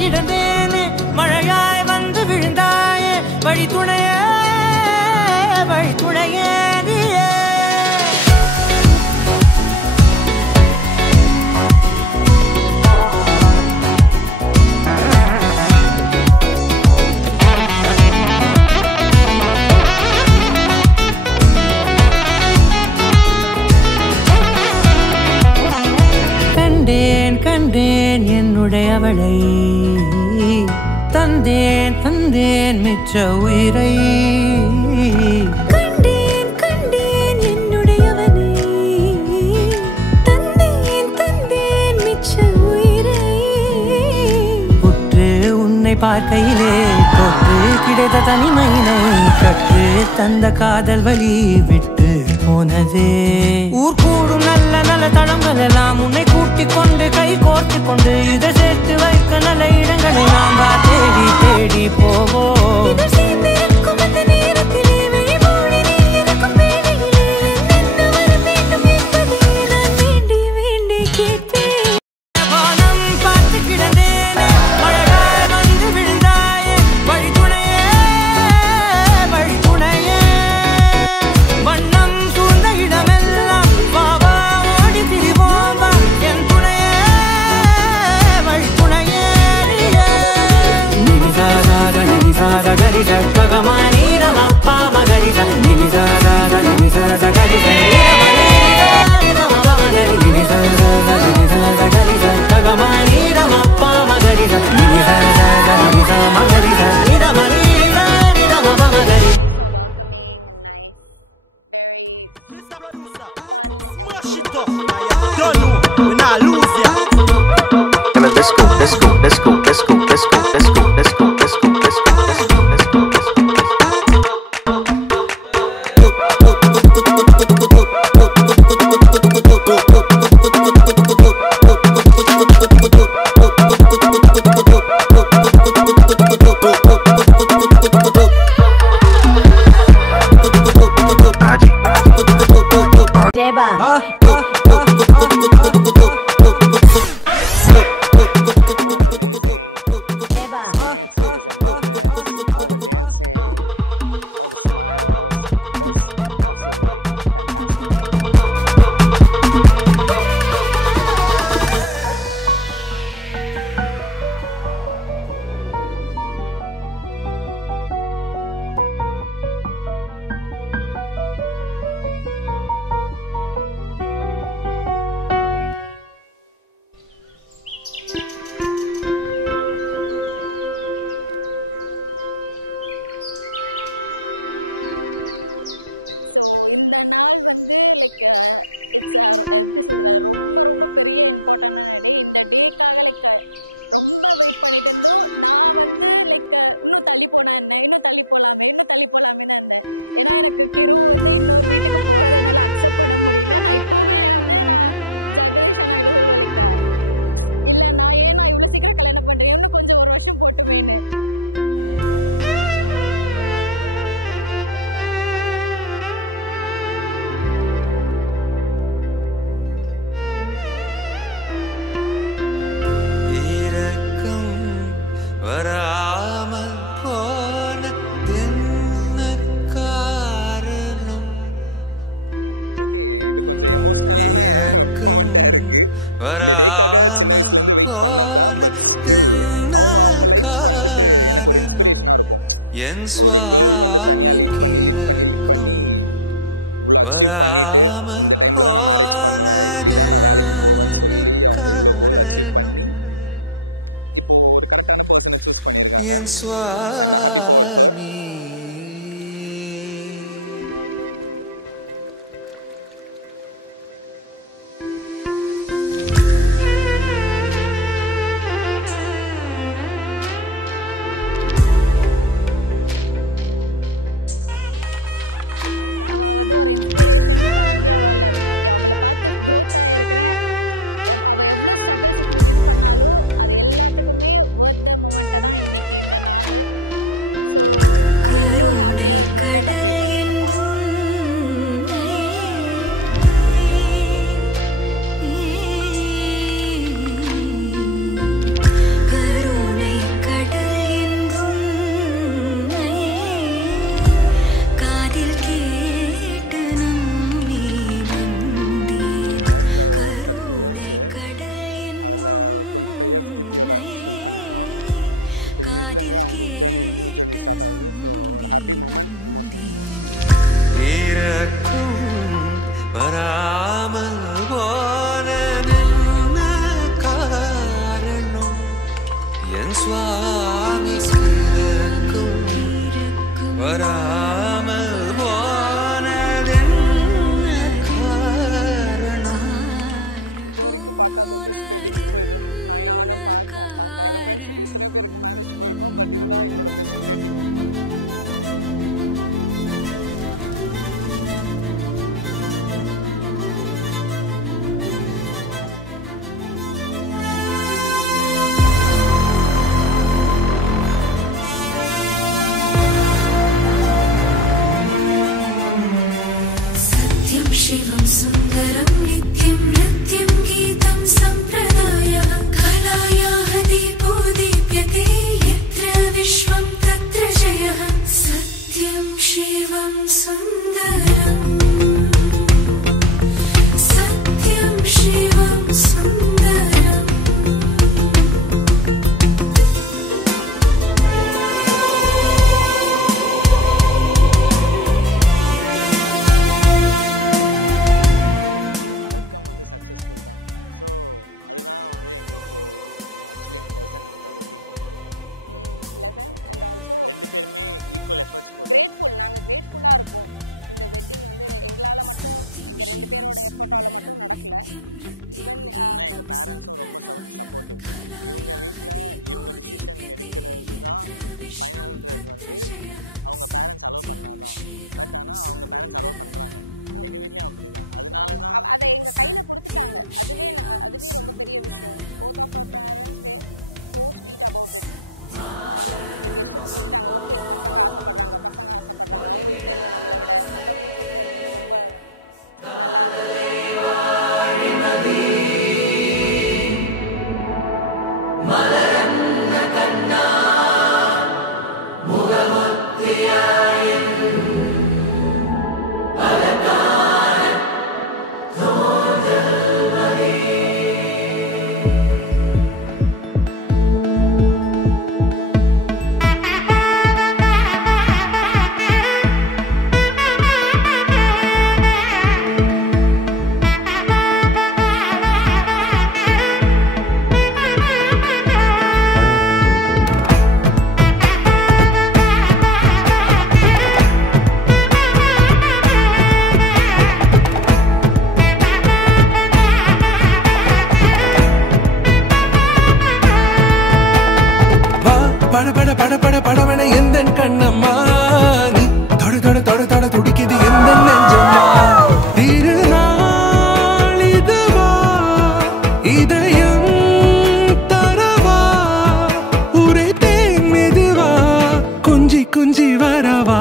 கிடந்தேனே மழையாய் வந்து விழுந்தாயே வழி துணையே கண்டேன் என்னுடையவளை தந்தேன் மிச்ச உயிரை கண்டேன் என்னுடையவனை தந்தேன் மிச்ச உயிரை உற்று உன்னை பார்க்கையிலே தொற்று கிடைத்த தனிமையினை கற்று தந்த காதல் வழி விட்டு போனதே ஊர் கூடும் நல்ல நல்ல தளங்கள் எல்லாம் உன்னை கூட்டிக் கொண்டு கை கோர்த்து கொண்டு இதை சேர்த்து வைக்க நல்ல இடங்களை நாம் தேடி தேடி போவோம் சுவாமிக்கு இரக்கம் வராமல் போனது காரணம் என் சுவாமி. வராமல் போனது காரணம் என் சுவாமி சிறக்கும் வராமல் போனது காரணம். शिवं सुन्दरं नित्यं नृत्यं गीतं सम्प्रदायः कलायाः दीपो दीप्यते यत्र विश्वं तत्र जयः सत्यं शिवं सुन्दरम् सत्यं शिवं सुन्दरम् शिवं सुन्दरं नित्यं नृत्यं गीतं सम्प्रदायः कलायाः दीपो दीप्यते यत्र विश्वं तत्र जयः सत्यं शिवं सुन्दरम् सत्यं शिवं सुन्दरम् பட பட பட படவன எந்தன் கண்ணம்மா நீ தொட தொட தொட தொட துடிக்குது எந்தன் நெஞ்சம்மா திருநாள் இதுவா இதயம் தரவா உரைத்தேன் மெதுவா குஞ்சி குஞ்சி வரவா